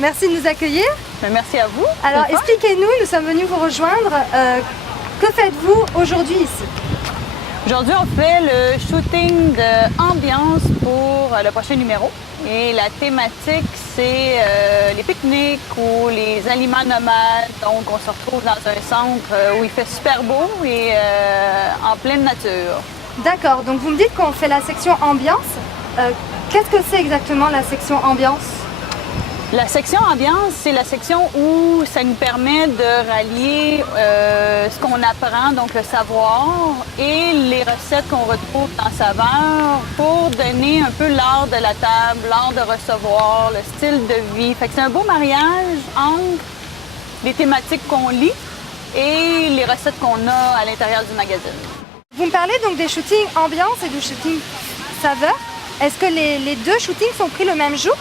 Merci de nous accueillir. Merci à vous. Alors expliquez-nous, nous sommes venus vous rejoindre. Que faites-vous aujourd'hui ici? Aujourd'hui, on fait le shooting d'ambiance pour le prochain numéro. Et la thématique, c'est les pique-niques ou les aliments nomades. Donc, on se retrouve dans un centre où il fait super beau et en pleine nature. D'accord, donc vous me dites qu'on fait la section ambiance. Qu'est-ce que c'est exactement la section ambiance? La section ambiance, c'est la section où ça nous permet de rallier ce qu'on apprend, donc le savoir, et les recettes qu'on retrouve dans Saveur pour donner un peu l'art de la table, l'art de recevoir, le style de vie. Fait que c'est un beau mariage entre les thématiques qu'on lit et les recettes qu'on a à l'intérieur du magazine. Vous me parlez donc des shootings ambiance et du shooting saveur. Est-ce que les deux shootings sont pris le même jour?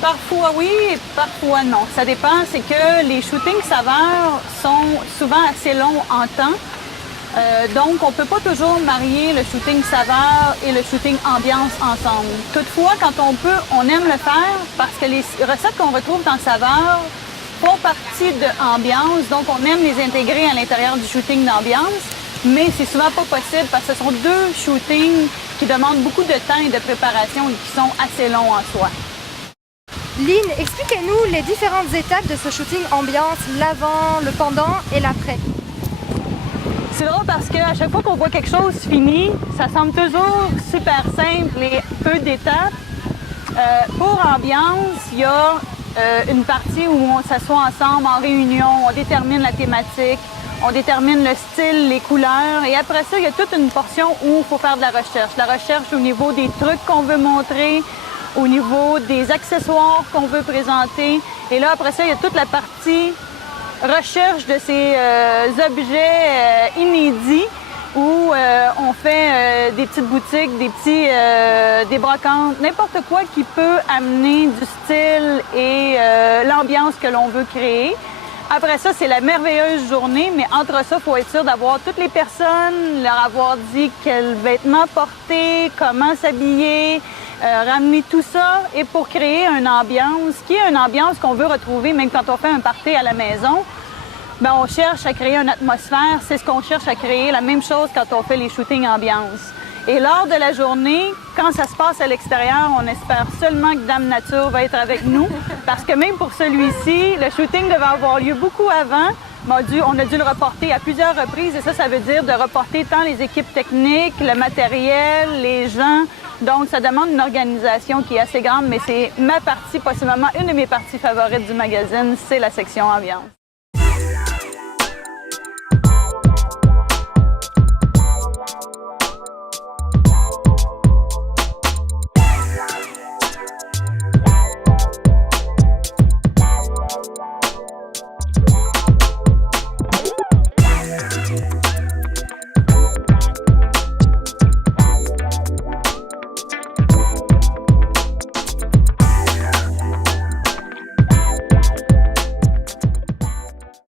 Parfois oui et parfois non. Ça dépend, c'est que les shootings saveurs sont souvent assez longs en temps. Donc, on ne peut pas toujours marier le shooting saveur et le shooting ambiance ensemble. Toutefois, quand on peut, on aime le faire parce que les recettes qu'on retrouve dans saveur font partie de ambiance. Donc, on aime les intégrer à l'intérieur du shooting d'ambiance. Mais c'est souvent pas possible parce que ce sont deux shootings qui demandent beaucoup de temps et de préparation et qui sont assez longs en soi. Lynn, expliquez-nous les différentes étapes de ce shooting ambiance, l'avant, le pendant et l'après. C'est drôle parce qu'à chaque fois qu'on voit quelque chose fini, ça semble toujours super simple et peu d'étapes. Pour ambiance, il y a une partie où on s'assoit ensemble en réunion, on détermine la thématique, on détermine le style, les couleurs et après ça, il y a toute une portion où il faut faire de la recherche. La recherche au niveau des trucs qu'on veut montrer, au niveau des accessoires qu'on veut présenter. Et là, après ça, il y a toute la partie recherche de ces objets inédits où on fait des petites boutiques, des brocantes, n'importe quoi qui peut amener du style et l'ambiance que l'on veut créer. Après ça, c'est la merveilleuse journée, mais entre ça, il faut être sûr d'avoir toutes les personnes, leur avoir dit quels vêtements porter, comment s'habiller, ramener tout ça et pour créer une ambiance qui est une ambiance qu'on veut retrouver même quand on fait un party à la maison. Bien, on cherche à créer une atmosphère, c'est ce qu'on cherche à créer, la même chose quand on fait les shootings ambiance. Et lors de la journée, quand ça se passe à l'extérieur, on espère seulement que Dame Nature va être avec nous parce que même pour celui-ci, le shooting devait avoir lieu beaucoup avant. On a dû le reporter à plusieurs reprises et ça veut dire de reporter tant les équipes techniques, le matériel, les gens. Donc, ça demande une organisation qui est assez grande, mais c'est ma partie, possiblement une de mes parties favorites du magazine, c'est la section ambiance.